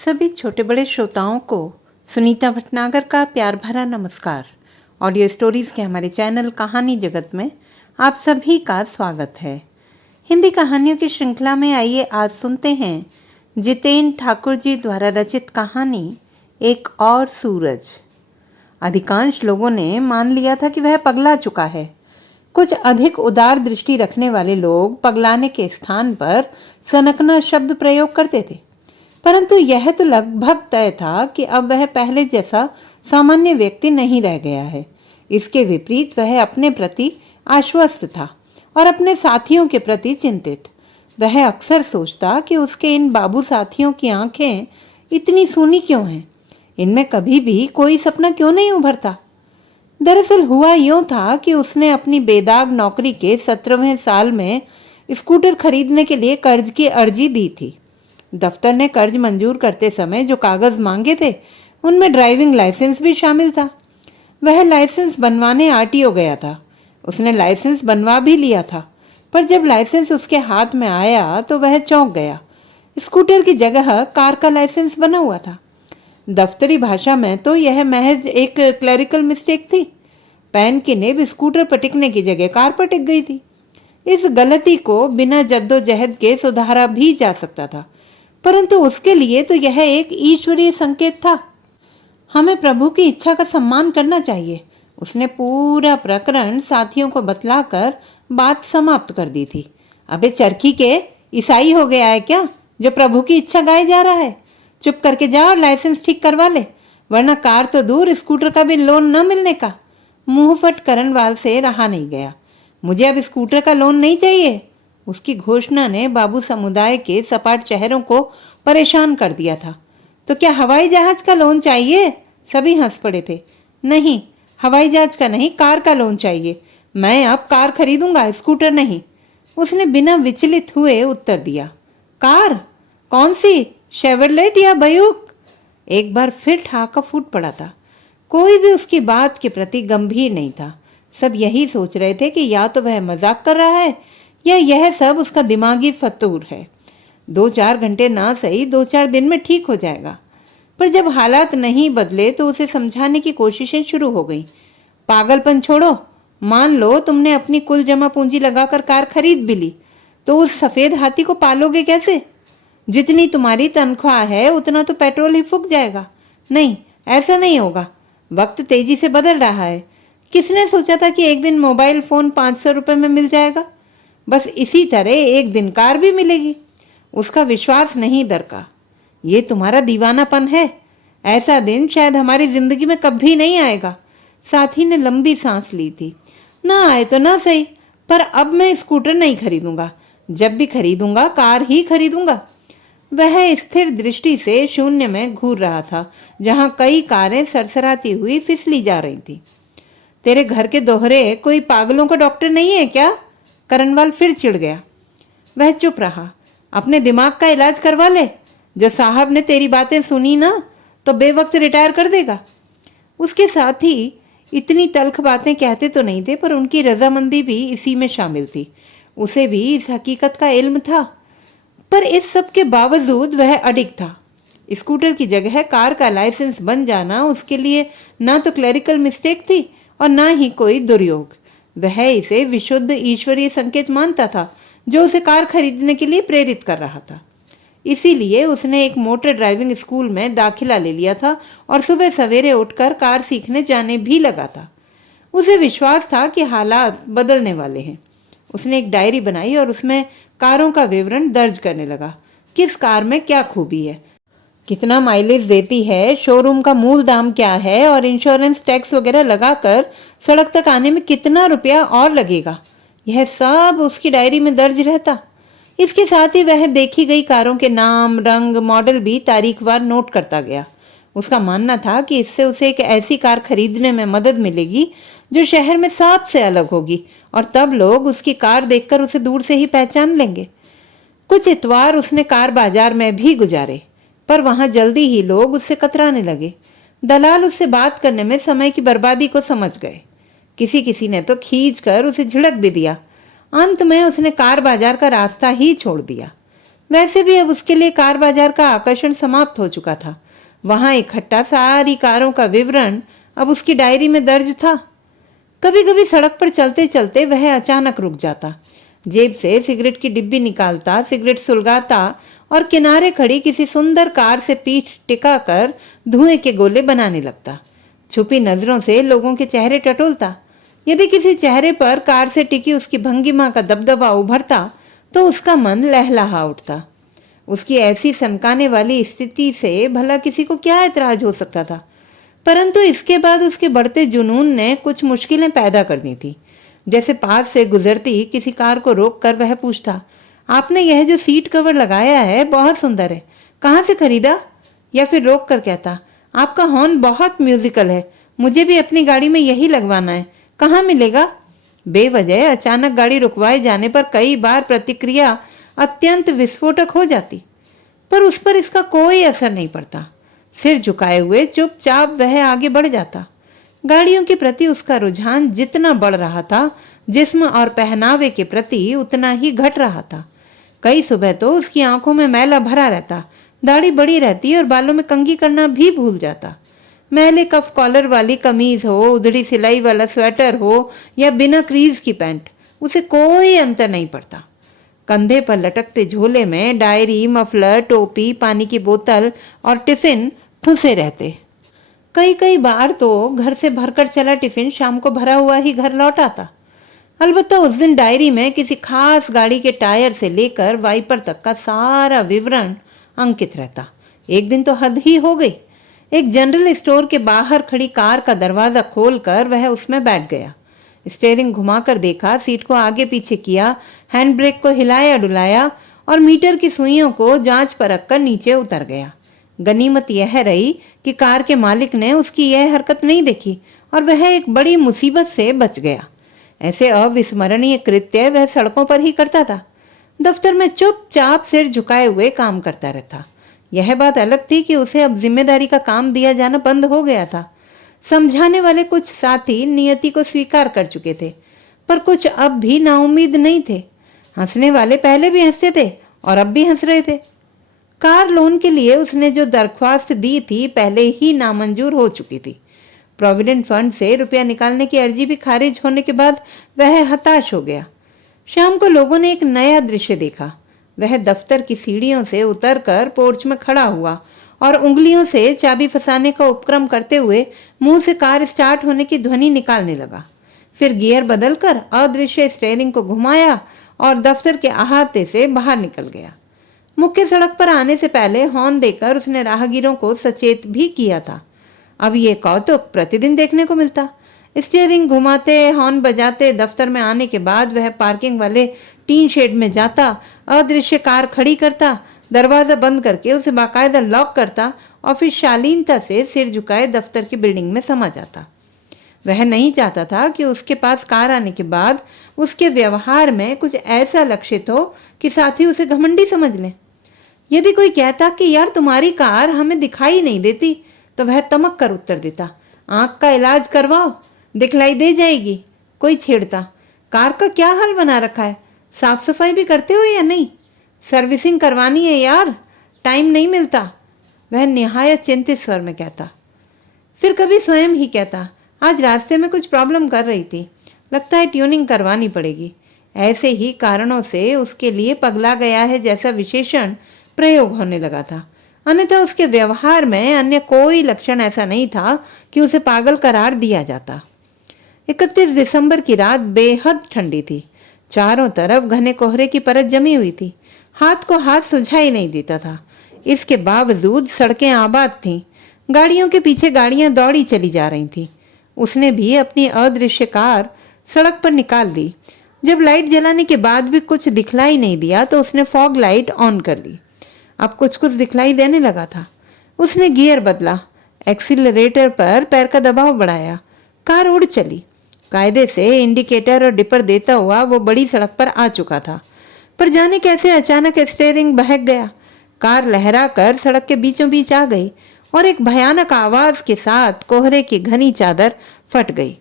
सभी छोटे बड़े श्रोताओं को सुनीता भटनागर का प्यार भरा नमस्कार। ऑडियो स्टोरीज़ के हमारे चैनल कहानी जगत में आप सभी का स्वागत है। हिंदी कहानियों की श्रृंखला में आइए आज सुनते हैं जितेन ठाकुर जी द्वारा रचित कहानी एक और सूरज। अधिकांश लोगों ने मान लिया था कि वह पगला चुका है। कुछ अधिक उदार दृष्टि रखने वाले लोग पगलाने के स्थान पर सनकना शब्द प्रयोग करते थे, परंतु यह तो लगभग तय था कि अब वह पहले जैसा सामान्य व्यक्ति नहीं रह गया है। इसके विपरीत वह अपने प्रति आश्वस्त था और अपने साथियों के प्रति चिंतित। वह अक्सर सोचता कि उसके इन बाबू साथियों की आंखें इतनी सूनी क्यों हैं, इनमें कभी भी कोई सपना क्यों नहीं उभरता। दरअसल हुआ यूं था कि उसने अपनी बेदाग नौकरी के 17वें साल में स्कूटर खरीदने के लिए कर्ज की अर्जी दी थी। दफ्तर ने कर्ज मंजूर करते समय जो कागज मांगे थे उनमें ड्राइविंग लाइसेंस भी शामिल था। वह लाइसेंस बनवाने आरटीओ गया था। उसने लाइसेंस बनवा भी लिया था, पर जब लाइसेंस उसके हाथ में आया तो वह चौंक गया। स्कूटर की जगह कार का लाइसेंस बना हुआ था। दफ्तरी भाषा में तो यह महज एक क्लरिकल मिस्टेक थी। पेन की नेब स्कूटर पर टिकने की जगह कार पर टिक गई थी। इस गलती को बिना जद्दोजहद के सुधारा भी जा सकता था, परंतु उसके लिए तो यह एक ईश्वरीय संकेत था। हमें प्रभु की इच्छा का सम्मान करना चाहिए। उसने पूरा प्रकरण साथियों को बतलाकर बात समाप्त कर दी थी। अबे चरखी के, ईसाई हो गया है क्या जो प्रभु की इच्छा गाई जा रहा है? चुप करके जा और लाइसेंस ठीक करवा ले, वरना कार तो दूर स्कूटर का भी लोन न मिलने का। मुंहफट करणवाल से रहा नहीं गया। मुझे अब स्कूटर का लोन नहीं चाहिए। उसकी घोषणा ने बाबू समुदाय के सपाट चेहरों को परेशान कर दिया था। तो क्या हवाई जहाज का लोन चाहिए? सभी हंस पड़े थे। नहीं, हवाई जहाज का नहीं, कार का लोन चाहिए। मैं अब कार खरीदूंगा, स्कूटर नहीं। उसने बिना विचलित हुए उत्तर दिया। कार? कौन सी, शेवरलेट या बयूक? एक बार फिर ठहाका फूट पड़ा था। कोई भी उसकी बात के प्रति गंभीर नहीं था। सब यही सोच रहे थे कि या तो वह मजाक कर रहा है या यह सब उसका दिमागी फतूर है। 2-4 घंटे ना सही, 2-4 दिन में ठीक हो जाएगा। पर जब हालात नहीं बदले तो उसे समझाने की कोशिशें शुरू हो गई। पागलपन छोड़ो। मान लो तुमने अपनी कुल जमा पूंजी लगाकर कार खरीद भी ली, तो उस सफेद हाथी को पालोगे कैसे? जितनी तुम्हारी तनख्वाह है उतना तो पेट्रोल ही फूक जाएगा। नहीं, ऐसा नहीं होगा। वक्त तेजी से बदल रहा है। किसने सोचा था कि एक दिन मोबाइल फोन 500 रुपये में मिल जाएगा? बस इसी तरह एक दिन कार भी मिलेगी। उसका विश्वास नहीं दरका। ये तुम्हारा दीवानापन है। ऐसा दिन शायद हमारी जिंदगी में कभी नहीं आएगा। साथी ने लंबी सांस ली थी। ना आए तो ना सही, पर अब मैं स्कूटर नहीं खरीदूंगा। जब भी खरीदूंगा कार ही खरीदूंगा। वह स्थिर दृष्टि से शून्य में घूर रहा था, जहां कई कारें सरसराती हुई फिसली जा रही थी। तेरे घर के दोहरे कोई पागलों का डॉक्टर नहीं है क्या? करणवाल फिर चिढ़ गया। वह चुप रहा। अपने दिमाग का इलाज करवा ले। जो साहब ने तेरी बातें सुनी ना तो बेवक्त रिटायर कर देगा। उसके साथ ही इतनी तल्ख बातें कहते तो नहीं थे, पर उनकी रजामंदी भी इसी में शामिल थी। उसे भी इस हकीकत का इल्म था, पर इस सब के बावजूद वह अडिग था। स्कूटर की जगह कार का लाइसेंस बन जाना उसके लिए ना तो क्लरिकल मिस्टेक थी और ना ही कोई दुर्योग। वह इसे विशुद्ध ईश्वरीय संकेत मानता था जो उसे कार खरीदने के लिए प्रेरित कर रहा था। इसीलिए उसने एक मोटर ड्राइविंग स्कूल में दाखिला ले लिया था और सुबह सवेरे उठकर कार सीखने जाने भी लगा था। उसे विश्वास था कि हालात बदलने वाले हैं। उसने एक डायरी बनाई और उसमें कारों का विवरण दर्ज करने लगा। किस कार में क्या खूबी है, कितना माइलेज देती है, शोरूम का मूल दाम क्या है और इंश्योरेंस टैक्स वगैरह लगाकर सड़क तक आने में कितना रुपया और लगेगा, यह सब उसकी डायरी में दर्ज रहता। इसके साथ ही वह देखी गई कारों के नाम, रंग, मॉडल भी तारीखवार नोट करता गया। उसका मानना था कि इससे उसे एक ऐसी कार खरीदने में मदद मिलेगी जो शहर में सबसे अलग होगी, और तब लोग उसकी कार देखकर उसे दूर से ही पहचान लेंगे। कुछ इतवार उसने कार बाजार में भी गुजारे, पर वहां जल्दी ही लोग उससे कतराने लगे। दलाल उससे बात करने में समय की बर्बादी को समझ गए। किसी किसी ने तो खींच कर उसे झिड़क भी दिया। अंत में उसने कार बाजार का रास्ता ही छोड़ दिया। वैसे भी अब उसके लिए कार बाजार का आकर्षण समाप्त हो चुका था। वहां इकट्ठा सारी कारों का विवरण अब उसकी डायरी में दर्ज था। कभी कभी सड़क पर चलते चलते वह अचानक रुक जाता, जेब से सिगरेट की डिब्बी निकालता, सिगरेट सुलगाता और किनारे खड़ी किसी सुंदर कार से पीठ टिकाकर धुएं के गोले बनाने लगता। छुपी नजरों से लोगों के चेहरे टटोलता। यदि किसी चेहरे पर कार से टिकी उसकी भंगिमा का दबदबा उभरता तो उसका मन लहलहा उठता। उसकी ऐसी सनकाने वाली स्थिति से भला किसी को क्या ऐतराज हो सकता था, परंतु इसके बाद उसके बढ़ते जुनून ने कुछ मुश्किलें पैदा कर दी थी। जैसे पास से गुजरती किसी कार को रोककर वह पूछता, आपने यह जो सीट कवर लगाया है बहुत सुंदर है, कहाँ से खरीदा? या फिर रोक कर कहता, आपका हॉर्न बहुत म्यूजिकल है, मुझे भी अपनी गाड़ी में यही लगवाना है, कहाँ मिलेगा? बेवजह अचानक गाड़ी रुकवाए जाने पर कई बार प्रतिक्रिया अत्यंत विस्फोटक हो जाती, पर उस पर इसका कोई असर नहीं पड़ता। सिर झुकाए हुए चुपचाप वह आगे बढ़ जाता। गाड़ियों के प्रति उसका रुझान जितना बढ़ रहा था, जिस्म और पहनावे के प्रति उतना ही घट रहा था। कई सुबह तो उसकी आंखों में मैला भरा रहता, दाढ़ी बड़ी रहती और बालों में कंघी करना भी भूल जाता। मैले कफ कॉलर वाली कमीज हो, उधड़ी सिलाई वाला स्वेटर हो या बिना क्रीज की पैंट, उसे कोई अंतर नहीं पड़ता। कंधे पर लटकते झोले में डायरी, मफलर, टोपी, पानी की बोतल और टिफिन ठुसे रहते। कई कई बार तो घर से भरकर चला टिफिन शाम को भरा हुआ ही घर लौट आता। अलबत्ता उस दिन डायरी में किसी खास गाड़ी के टायर से लेकर वाइपर तक का सारा विवरण अंकित रहता। एक दिन तो हद ही हो गई। एक जनरल स्टोर के बाहर खड़ी कार का दरवाजा खोलकर वह उसमें बैठ गया। स्टीयरिंग घुमाकर देखा, सीट को आगे पीछे किया, हैंड ब्रेक को हिलाया डुलाया और मीटर की सुइयों को जांच परख कर नीचे उतर गया। गनीमत यह रही कि कार के मालिक ने उसकी यह हरकत नहीं देखी और वह एक बड़ी मुसीबत से बच गया। ऐसे अविस्मरणीय कृत्य वह सड़कों पर ही करता था। दफ्तर में चुपचाप सिर झुकाए हुए काम करता रहता। यह बात अलग थी कि उसे अब जिम्मेदारी का काम दिया जाना बंद हो गया था। समझाने वाले कुछ साथी नियति को स्वीकार कर चुके थे, पर कुछ अब भी नाउम्मीद नहीं थे। हंसने वाले पहले भी हंसते थे और अब भी हंस रहे थे। कार लोन के लिए उसने जो दरख्वास्त दी थी पहले ही नामंजूर हो चुकी थी। प्रोविडेंट फंड से रुपया निकालने की अर्जी भी खारिज होने के बाद वह हताश हो गया। शाम को लोगों ने एक नया दृश्य देखा। वह दफ्तर की सीढ़ियों से उतरकर पोर्च में खड़ा हुआ और उंगलियों से चाबी फंसाने का उपक्रम करते हुए मुंह से कार स्टार्ट होने की ध्वनि निकालने लगा। फिर गियर बदलकर अदृश्य स्टीयरिंग को घुमाया और दफ्तर के अहाते से बाहर निकल गया। मुख्य सड़क पर आने से पहले हॉर्न देकर उसने राहगीरों को सचेत भी किया था। अब ये कौतुक प्रतिदिन देखने को मिलता। स्टीयरिंग घुमाते, हॉर्न बजाते दफ्तर में आने के बाद वह पार्किंग वाले टीन शेड में जाता, अदृश्य कार खड़ी करता, दरवाजा बंद करके उसे बाकायदा लॉक करता और फिर शालीनता से सिर झुकाए दफ्तर की बिल्डिंग में समा जाता। वह नहीं चाहता था कि उसके पास कार आने के बाद उसके व्यवहार में कुछ ऐसा लक्षित हो कि साथी उसे घमंडी समझ लें। यदि कोई कहता कि यार तुम्हारी कार हमें दिखाई नहीं देती, तो वह तमक कर उत्तर देता, आंख का इलाज करवाओ, दिखलाई दे जाएगी। कोई छेड़ता, कार का क्या हाल बना रखा है, साफ सफाई भी करते हो या नहीं, सर्विसिंग करवानी है यार, टाइम नहीं मिलता, वह निहायत चिंतित स्वर में कहता। फिर कभी स्वयं ही कहता, आज रास्ते में कुछ प्रॉब्लम कर रही थी, लगता है ट्यूनिंग करवानी पड़ेगी। ऐसे ही कारणों से उसके लिए पगला गया है जैसा विशेषण प्रयोग होने लगा था। अन्यथा उसके व्यवहार में अन्य कोई लक्षण ऐसा नहीं था कि उसे पागल करार दिया जाता। 31 दिसंबर की रात बेहद ठंडी थी। चारों तरफ घने कोहरे की परत जमी हुई थी। हाथ को हाथ सुझाई नहीं देता था। इसके बावजूद सड़कें आबाद थीं। गाड़ियों के पीछे गाड़ियां दौड़ी चली जा रही थीं। उसने भी अपनी अदृश्य कार सड़क पर निकाल दी। जब लाइट जलाने के बाद भी कुछ दिखलाई नहीं दिया तो उसने फॉग लाइट ऑन कर ली। अब कुछ कुछ दिखलाई देने लगा था। उसने गियर बदला, एक्सीलरेटर पर पैर का दबाव बढ़ाया, कार उड़ चली। कायदे से इंडिकेटर और डिपर देता हुआ वो बड़ी सड़क पर आ चुका था, पर जाने कैसे अचानक स्टीयरिंग बहक गया। कार लहरा कर सड़क के बीचों बीच आ गई और एक भयानक आवाज के साथ कोहरे की घनी चादर फट गई।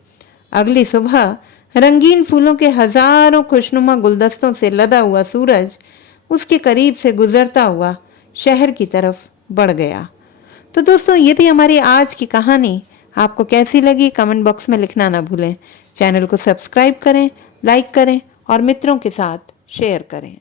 अगली सुबह रंगीन फूलों के हजारों खुशनुमा गुलदस्तों से लदा हुआ सूरज उसके करीब से गुजरता हुआ शहर की तरफ बढ़ गया। तो दोस्तों, ये थी हमारी आज की कहानी। आपको कैसी लगी कमेंट बॉक्स में लिखना ना भूलें। चैनल को सब्सक्राइब करें, लाइक करें और मित्रों के साथ शेयर करें।